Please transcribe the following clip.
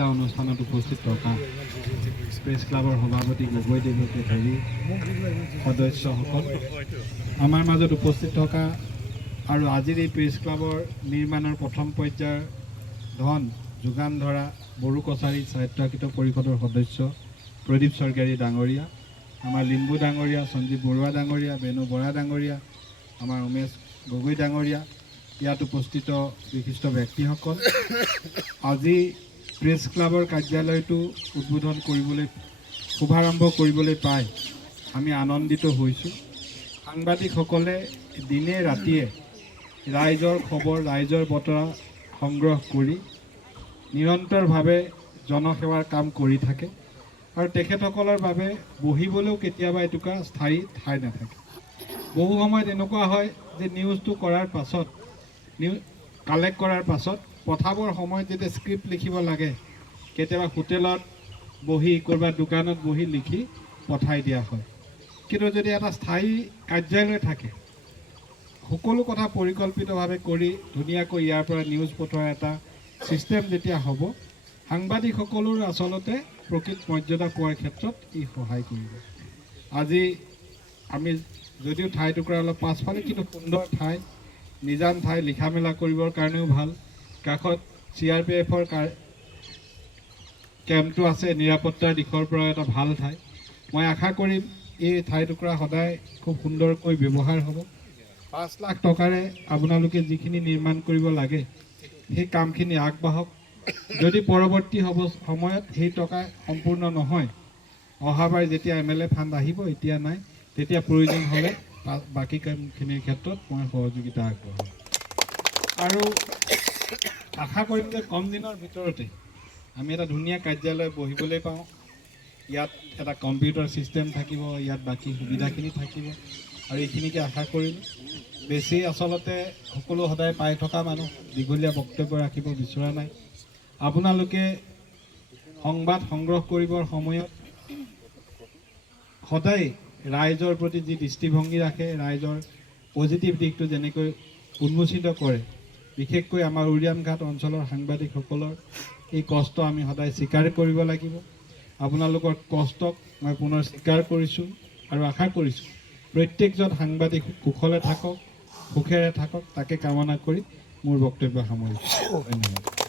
মহিলা অনুষ্ঠানত উপস্থিত থকা প্ৰেছ ক্লাবৰ সভাপতি গগৈ দেৱকে ধৰি সদস্যসকল, আমাৰ মাজত উপস্থিত থকা আৰু আজিৰ এই প্ৰেছ ক্লাবৰ নিৰ্মাণৰ প্ৰথম পৰ্যায়ৰ ধন যোগান ধৰা বড়ো কছাৰী স্বায়ত্তশাসিত পৰিষদৰ সদস্য প্ৰদীপ স্বৰ্গীয়াৰী ডাঙৰীয়া, আমাৰ লিম্বু ডাঙৰীয়া, সঞ্জীৱ বৰুৱা ডাঙৰীয়া, বেনু বৰা ডাঙৰীয়া, আমাৰ উমেশ গগৈ ডাঙৰীয়া, ইয়াত উপস্থিত বিশিষ্ট ব্যক্তিসকল, আজি প্ৰেছ ক্লাবৰ কাৰ্যালয়টো উদ্বোধন কৰিবলৈ শুভাৰম্ভ কৰিবলৈ পাই আমি আনন্দিত হৈছোঁ। সাংবাদিকসকলে দিনে ৰাতিয়ে ৰাইজৰ খবৰ, ৰাইজৰ বতৰা সংগ্ৰহ কৰি নিৰন্তৰভাৱে জনসেৱাৰ কাম কৰি থাকে আৰু তেখেতসকলৰ বাবে বহিবলৈও কেতিয়াবা এটুকুৰা স্থায়ী ঠাই নাথাকে। বহু সময়ত এনেকুৱা হয় যে নিউজটো কৰাৰ পাছত কালেক্ট কৰাৰ পাছত পঠাবৰ সময়ত যেতিয়া স্ক্ৰিপ্ট লিখিব লাগে, কেতিয়াবা হোটেলত বহি ক'ৰবাত দোকানত বহি লিখি পঠাই দিয়া হয়। কিন্তু যদি এটা স্থায়ী কাৰ্যালয় থাকে, সকলো কথা পৰিকল্পিতভাৱে কৰি ধুনীয়াকৈ ইয়াৰ পৰা নিউজ পঠোৱাৰ এটা ছিষ্টেম যেতিয়া হ'ব, সাংবাদিকসকলৰ আচলতে প্ৰকৃত মৰ্যাদা পোৱাৰ ক্ষেত্ৰত ই সহায় কৰিব। আজি আমি যদিও ঠাই টুকুৰা অলপ পাছফালে, কিন্তু সুন্দৰ ঠাই, নিজান ঠাই, লিখা মেলা কৰিবৰ কাৰণেও ভাল, কাষত CRPFৰ কেম্পটো আছে, নিৰাপত্তাৰ দিশৰ পৰা এটা ভাল ঠাই। মই আশা কৰিম এই ঠাই টুকুৰা সদায় খুব সুন্দৰকৈ ব্যৱহাৰ হ'ব। 5 লাখ টকাৰে আপোনালোকে যিখিনি নিৰ্মাণ কৰিব লাগে সেই কামখিনি আগবাঢ়ক। যদি পৰৱৰ্তী সময়ত সেই টকা সম্পূৰ্ণ নহয়, অহাবাৰ যেতিয়া MLA ফাণ্ড আহিব, এতিয়া নাই, তেতিয়া প্ৰয়োজন হ'লে বাকী কামখিনিৰ ক্ষেত্ৰত মই সহযোগিতা আগবঢ়াম। আৰু আশা কৰিম যে কম দিনৰ ভিতৰতে আমি এটা ধুনীয়া কাৰ্যালয় বহিবলৈ পাওঁ। ইয়াত এটা কম্পিউটাৰ ছিষ্টেম থাকিব, ইয়াত বাকী সুবিধাখিনি থাকিব আৰু এইখিনিকে আশা কৰিলোঁ। বেছি আচলতে সকলো সদায় পাই থকা মানুহ, দীঘলীয়া বক্তব্য ৰাখিব বিচৰা নাই। আপোনালোকে সংবাদ সংগ্ৰহ কৰিবৰ সময়ত সদায় ৰাইজৰ প্ৰতি যি দৃষ্টিভংগী ৰাখে, ৰাইজৰ পজিটিভ দিশটো যেনেকৈ উন্মোচিত কৰে, বিশেষকৈ আমাৰ উৰিয়ামঘাট অঞ্চলৰ সাংবাদিকসকলৰ এই কষ্ট আমি সদায় স্বীকাৰ কৰিব লাগিব। আপোনালোকৰ কষ্টক মই পুনৰ স্বীকাৰ কৰিছোঁ আৰু আশা কৰিছোঁ প্ৰত্যেকজন সাংবাদিক কুশলে থাকক, সুখেৰে থাকক, তাকে কামনা কৰি মোৰ বক্তব্য সামৰিছোঁ। ধন্যবাদ।